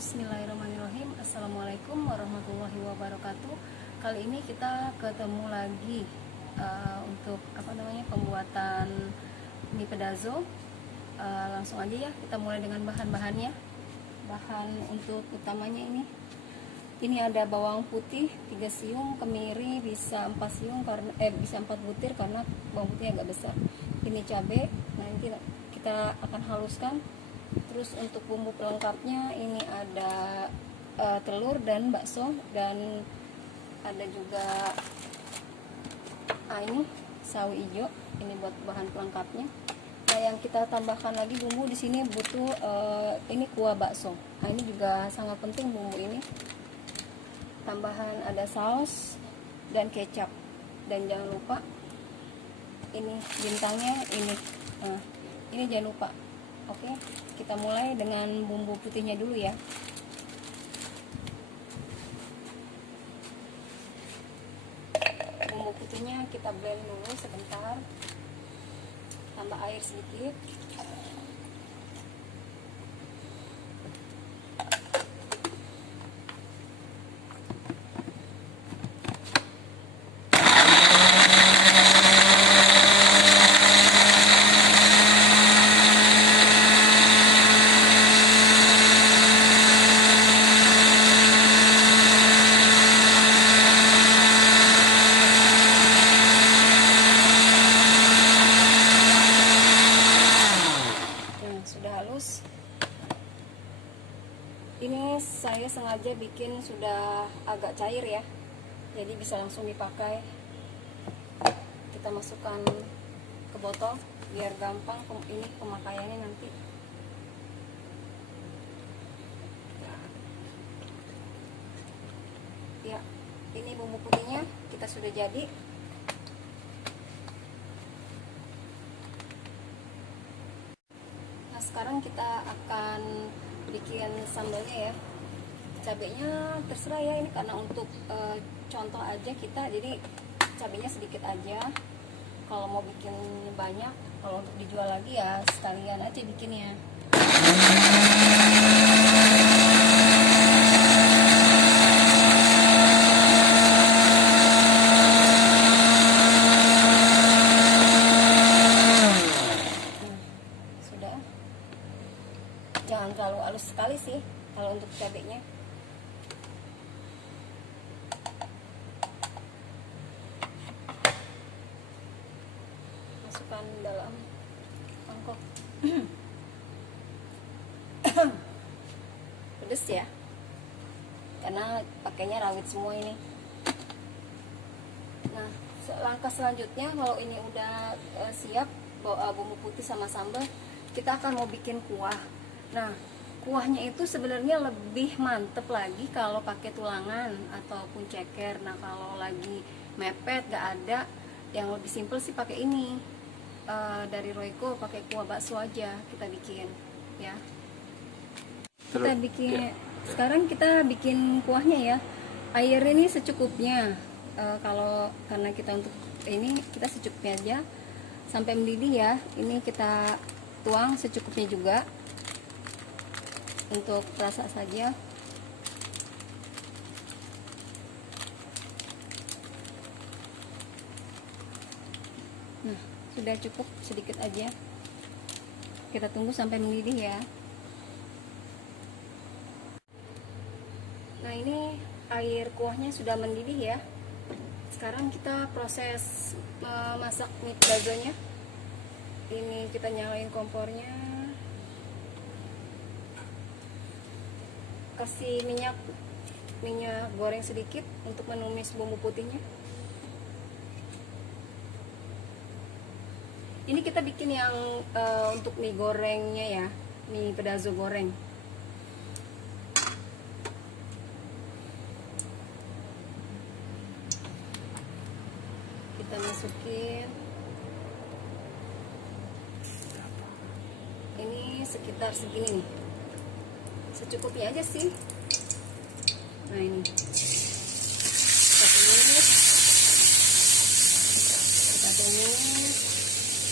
Bismillahirrahmanirrahim. Assalamualaikum warahmatullahi wabarakatuh. Kali ini kita ketemu lagi untuk pembuatan mie pedazo. Langsung aja ya, kita mulai dengan bahan-bahannya. Bahan untuk utamanya ini ada bawang putih 3 siung, kemiri bisa 4 siung karena bisa 4 butir karena bawang putihnya agak besar. Ini cabai. Nah, ini kita akan haluskan. Terus untuk bumbu pelengkapnya ini ada telur dan bakso, dan ada juga ini sawi hijau, ini buat bahan pelengkapnya. Nah, yang kita tambahkan lagi bumbu di sini butuh ini kuah bakso. Nah, ini juga sangat penting bumbu ini. Tambahan ada saus dan kecap, dan jangan lupa ini bintangnya ini jangan lupa. Oke, kita mulai dengan bumbu putihnya dulu ya. Bumbu putihnya kita blend dulu sebentar. Tambah air sedikit. Ini saya sengaja bikin sudah agak cair ya, jadi bisa langsung dipakai. Kita masukkan ke botol biar gampang ini pemakaiannya nanti. Ya, ini bumbu putihnya kita sudah jadi. Nah, sekarang kita akan bikin sambalnya ya. Cabenya terserah ya, ini karena untuk contoh aja kita, jadi cabenya sedikit aja. Kalau mau bikin banyak, kalau untuk dijual lagi ya sekalian aja bikinnya. Jangan terlalu halus sekali sih kalau untuk cabenya. Masukkan dalam mangkok. Pedes ya, karena pakainya rawit semua ini. Nah, langkah selanjutnya kalau ini udah siap bumbu putih sama sambal, kita akan mau bikin kuah. Nah, kuahnya itu sebenarnya lebih mantep lagi kalau pakai tulangan ataupun ceker. Nah, kalau lagi mepet gak ada, yang lebih simpel sih pakai ini. Dari Royco pakai kuah bakso aja kita bikin ya. Kita bikin sekarang kita bikin kuahnya ya. Air ini secukupnya. Karena kita untuk ini kita secukupnya aja sampai mendidih ya. Ini kita tuang secukupnya juga. Untuk rasa saja. Nah, sudah cukup sedikit aja. Kita tunggu sampai mendidih ya. Nah, ini air kuahnya sudah mendidih ya. Sekarang kita proses memasak mie pedazonya. Ini kita nyalain kompornya. Kasih minyak goreng sedikit untuk menumis bumbu putihnya. Ini kita bikin yang untuk mie gorengnya ya, mie pedazo goreng. Kita masukin ini sekitar segini nih, secukupnya aja sih. Nah, ini kita tumis.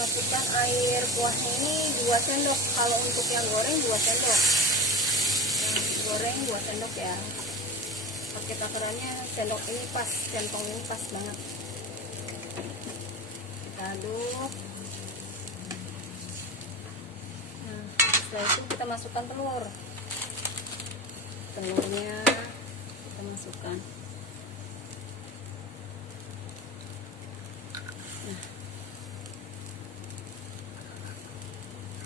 Masukkan air kuahnya ini 2 sendok. Kalau untuk yang goreng 2 sendok. goreng 2 sendok ya. Pakai takarannya sendok ini pas, centong ini pas banget. Kita aduk. Nah, setelah itu kita masukkan telurnya kita masukkan. Nah,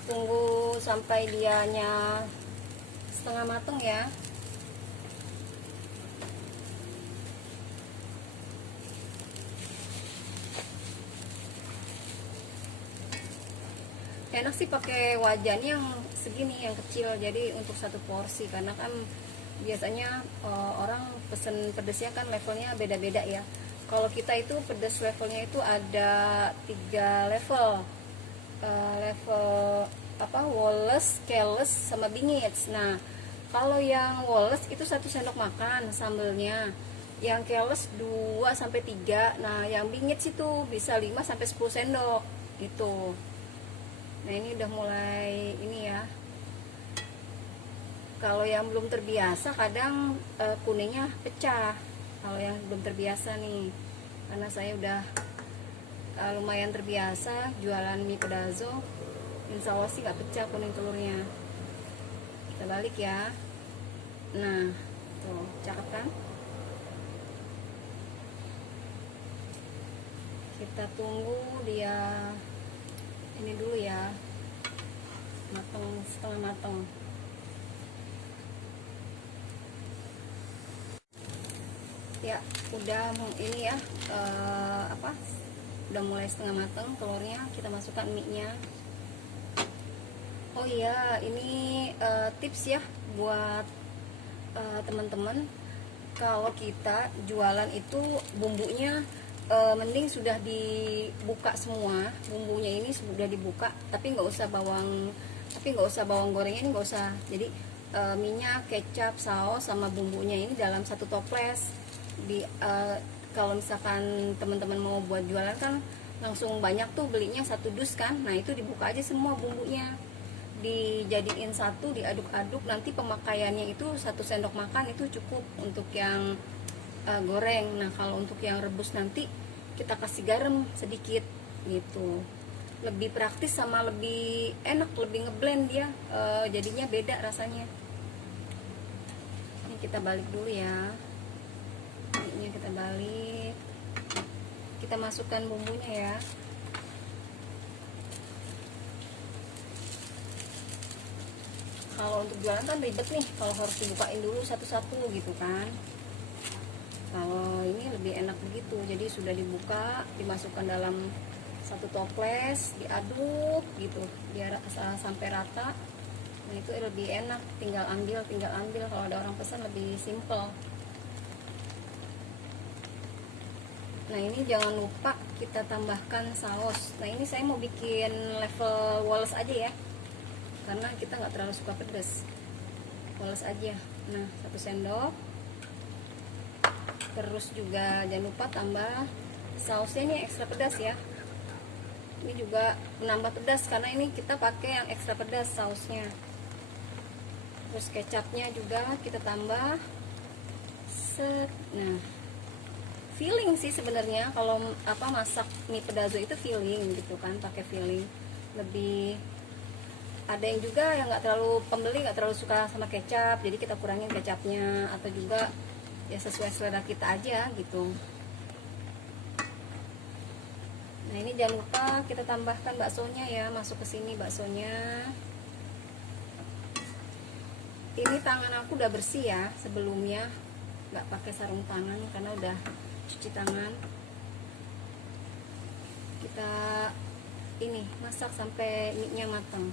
tunggu sampai dianya setengah mateng ya. Enak sih pakai wajan yang segini, yang kecil, jadi untuk 1 porsi, karena kan biasanya orang pesen pedesnya kan levelnya beda-beda ya. Kalau kita itu pedes levelnya itu ada 3 level. Level apa, Woles, Keles, sama bingits. Nah, kalau yang Woles itu 1 sendok makan sambelnya, yang Keles 2 sampai 3. Nah, yang bingits itu bisa 5 sampai 10 sendok gitu. Nah, ini udah mulai ini ya. Kalau yang belum terbiasa kadang kuningnya pecah. Kalau yang belum terbiasa nih, karena saya udah lumayan terbiasa jualan mie pedazo, insya Allah sih nggak pecah kuning telurnya. Kita balik ya. Nah, tuh cakep kan. Kita tunggu dia ini dulu ya, matang, setengah matang. Ya udah ini ya, udah mulai setengah matang telurnya. Kita masukkan mie nya. Oh iya, ini tips ya buat teman-teman, kalau kita jualan itu bumbunya mending sudah dibuka semua. Bumbunya ini sudah dibuka, tapi nggak usah bawang gorengnya ini nggak usah. Jadi minyak, kecap, saus sama bumbunya ini dalam 1 toples. Kalau misalkan teman-teman mau buat jualan kan langsung banyak tuh belinya 1 dus kan. Nah, itu dibuka aja semua bumbunya, dijadiin 1, diaduk-aduk. Nanti pemakaiannya itu 1 sendok makan itu cukup untuk yang goreng. Nah, kalau untuk yang rebus nanti kita kasih garam sedikit gitu. Lebih praktis sama lebih enak, lebih ngeblend dia, jadinya beda rasanya. Ini kita balik dulu ya. Ini kita balik. Kita masukkan bumbunya ya. Kalau untuk jualan kan ribet nih, kalau harus dibukain dulu satu-satu gitu kan. Kalau ini lebih enak begitu, jadi sudah dibuka, dimasukkan dalam 1 toples, diaduk gitu biar sampai rata. Nah, itu lebih enak, tinggal ambil. Kalau ada orang pesan lebih simple. Nah, ini jangan lupa kita tambahkan saus. Nah, ini saya mau bikin level Woles aja ya, karena kita nggak terlalu suka pedas. Woles aja. Nah, 1 sendok. Terus juga jangan lupa tambah sausnya, ini ekstra pedas ya. Ini juga menambah pedas karena ini kita pakai yang ekstra pedas sausnya. Terus kecapnya juga kita tambah. Nah, filling sih sebenarnya kalau masak mie pedazo itu filling gitu kan, pakai filling. Lebih ada yang juga yang pembeli nggak terlalu suka sama kecap, jadi kita kurangin kecapnya, atau juga ya sesuai selera kita aja gitu. Nah, ini jangan lupa kita tambahkan baksonya ya, masuk ke sini baksonya. Ini tangan aku udah bersih ya sebelumnya, nggak pakai sarung tangan karena udah cuci tangan. Kita ini masak sampai mie-nya matang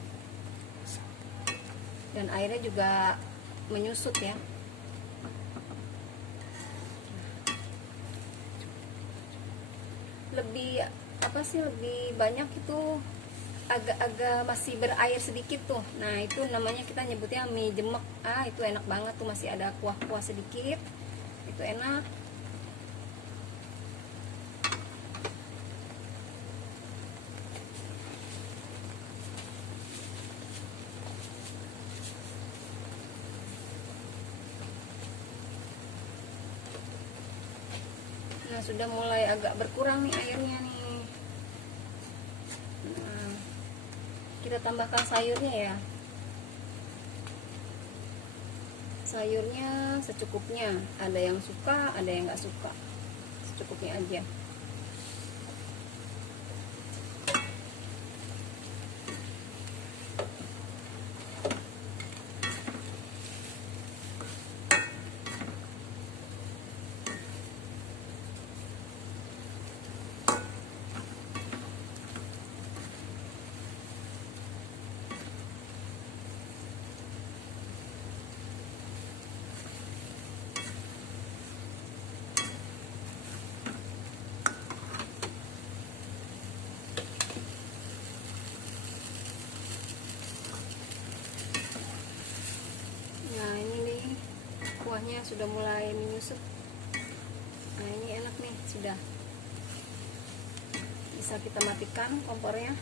dan airnya juga menyusut ya. Lebih lebih banyak itu agak-agak masih berair sedikit tuh. Nah, itu namanya kita nyebutnya mie jemek. Itu enak banget tuh, masih ada kuah-kuah sedikit, itu enak. Nah, sudah mulai agak berkurang nih airnya nih. Nah, kita tambahkan sayurnya ya. Sayurnya secukupnya, ada yang suka, ada yang nggak suka, secukupnya aja. Nah, ini nih kuahnya sudah mulai menyusut. Nah, ini enak nih, sudah bisa kita matikan kompornya.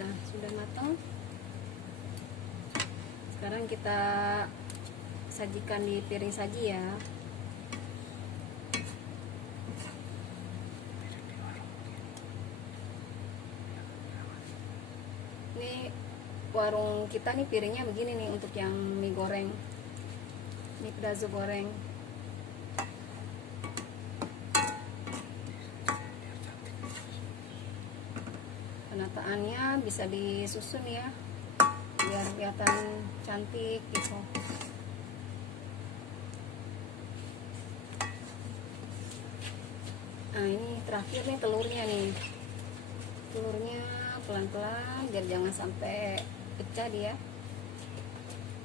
Nah, sudah matang. Sekarang kita sajikan di piring saji ya. Ini warung kita nih piringnya begini nih untuk yang mie goreng, mie pedazo goreng. Penataannya bisa disusun ya, biar kelihatan cantik gitu. Nah, ini terakhir nih telurnya nih. Telurnya pelan-pelan biar jangan sampai pecah dia.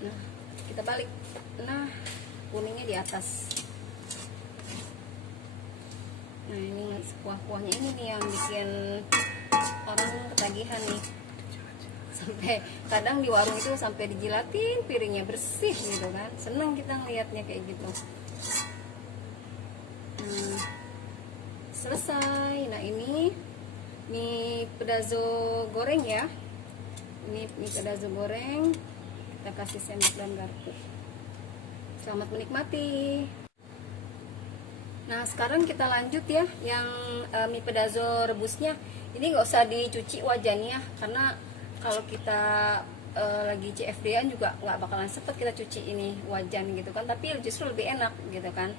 Nah, kita balik. Nah, kuningnya di atas. Nah, ini kuah-kuahnya ini nih yang bikin orang ketagihan nih. Sampai kadang di warung itu sampai dijilatin piringnya bersih gitu kan. Seneng kita ngeliatnya kayak gitu. Nah, selesai. Nah, ini mie pedazo goreng ya. Ini mie pedazo goreng, kita kasih sendok dan garpu. Selamat menikmati. Nah, sekarang kita lanjut ya yang mie pedazo rebusnya. Ini nggak usah dicuci wajannya, karena kalau kita lagi CFD-an juga nggak bakalan sempet kita cuci ini wajan gitu kan. Tapi justru lebih enak gitu kan,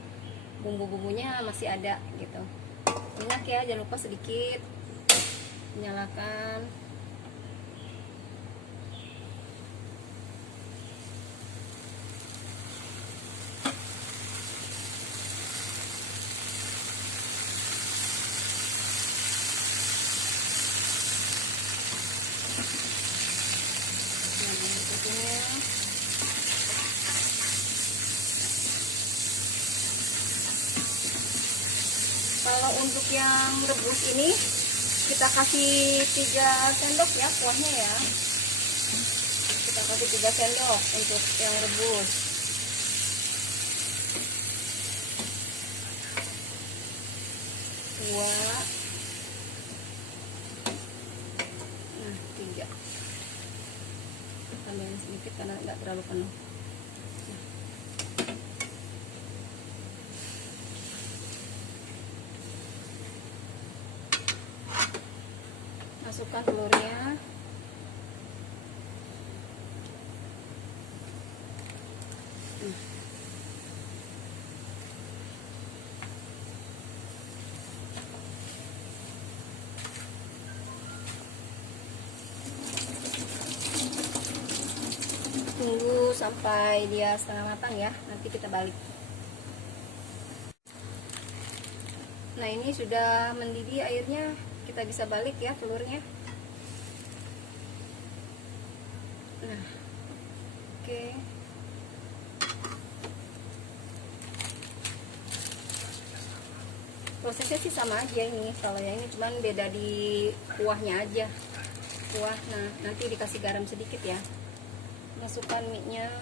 bumbu-bumbunya masih ada gitu. Minyak ya, jangan lupa sedikit. Nyalakan. Kalau untuk yang rebus ini kita kasih 3 sendok ya kuahnya ya. Kita kasih 3 sendok untuk yang rebus. Dua. Nah, 3. Tambahin sedikit karena nggak terlalu penuh. Masukkan telurnya. Tunggu sampai dia setengah matang ya, nanti kita balik. Nah, ini sudah mendidih airnya, kita bisa balik ya telurnya. Nah, oke. Prosesnya sih sama aja ini, kalau yang ini cuman beda di kuahnya aja. Kuah, nah nanti dikasih garam sedikit ya. Masukkan mie-nya.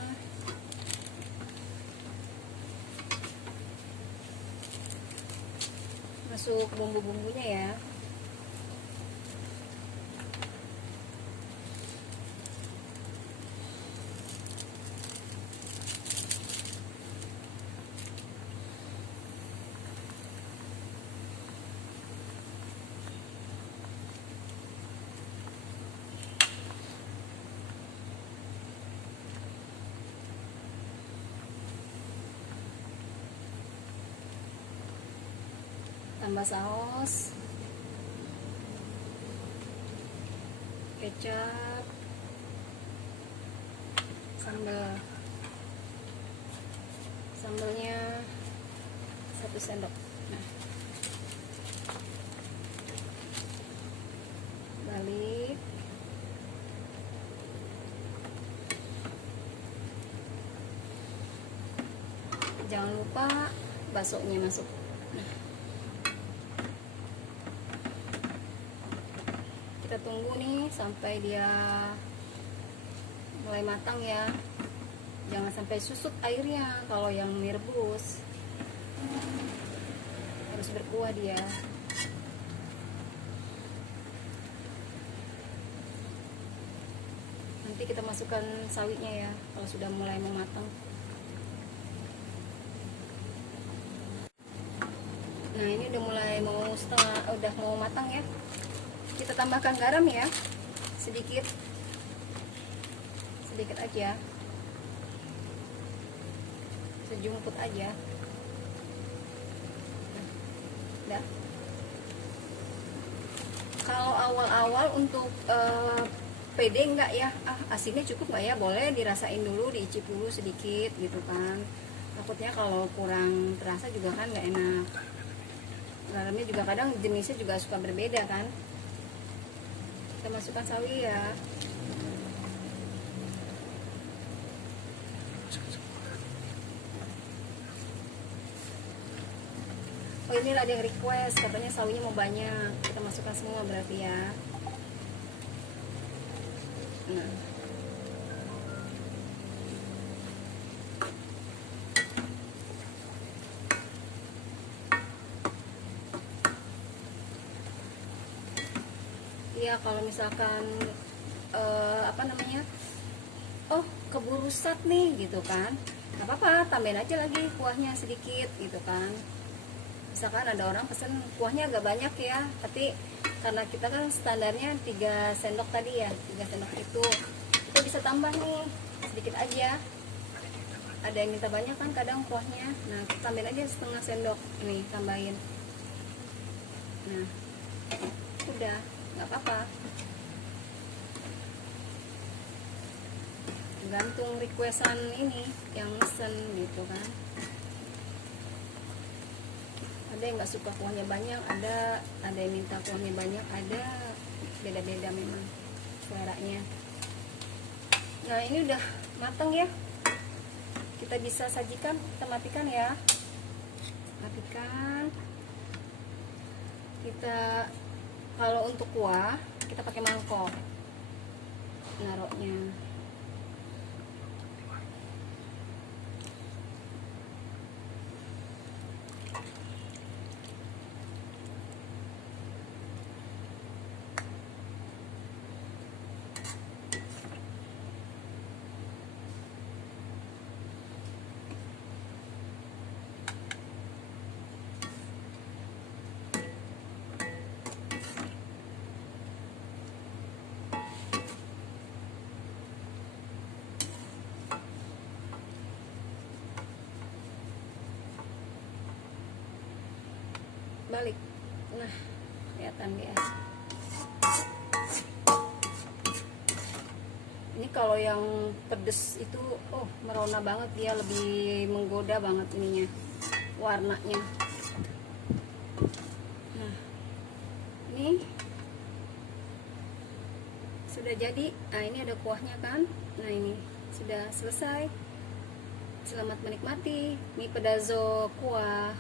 Masuk bumbu-bumbunya ya. tambah saus, kecap, sambalnya 1 sendok. Nah, balik. Jangan lupa baksonya masuk. Nah, kita tunggu nih sampai dia mulai matang ya. Jangan sampai susut airnya kalau yang direbus. Harus berkuah dia. Nanti kita masukkan sawinya ya kalau sudah mulai mematang. Nah, ini udah mulai udah mau matang ya. Kita tambahkan garam ya, sedikit aja, sejumput aja. Dah. Kalau awal-awal untuk pede enggak ya, asinnya cukup nggak ya, boleh dirasain dulu, diicip dulu sedikit gitu kan. Takutnya kalau kurang terasa juga kan nggak enak. Garamnya juga kadang jenisnya juga suka berbeda kan. Kita masukkan sawi ya. Oh, ini ada yang request katanya sawinya mau banyak, kita masukkan semua berarti ya. Nah, iya, kalau misalkan apa namanya, oh keburu sat nih gitu kan, nggak apa-apa, tambahin aja lagi kuahnya sedikit gitu kan. Misalkan ada orang pesen kuahnya agak banyak ya, tapi karena kita kan standarnya 3 sendok tadi ya, 3 sendok itu kita bisa tambah nih sedikit aja. Ada yang minta banyak kan kadang kuahnya, nah kita tambahin aja setengah sendok ini, tambahin. Nah, udah, nggak apa-apa, tergantung requestan ini yang mesen gitu kan. Ada yang nggak suka kuahnya banyak, ada yang minta kuahnya banyak, ada beda-beda memang seleranya. Nah, ini udah matang ya, kita bisa sajikan. Kita matikan ya, matikan. Kita kalau untuk kuah kita pakai mangkok naruhnya. Balik. Nah, kelihatan guys. Ini kalau yang pedes itu merona banget, dia lebih menggoda banget ininya, warnanya. Nah, ini sudah jadi. Nah, ini ada kuahnya kan. Nah, ini sudah selesai. Selamat menikmati mie pedazo kuah.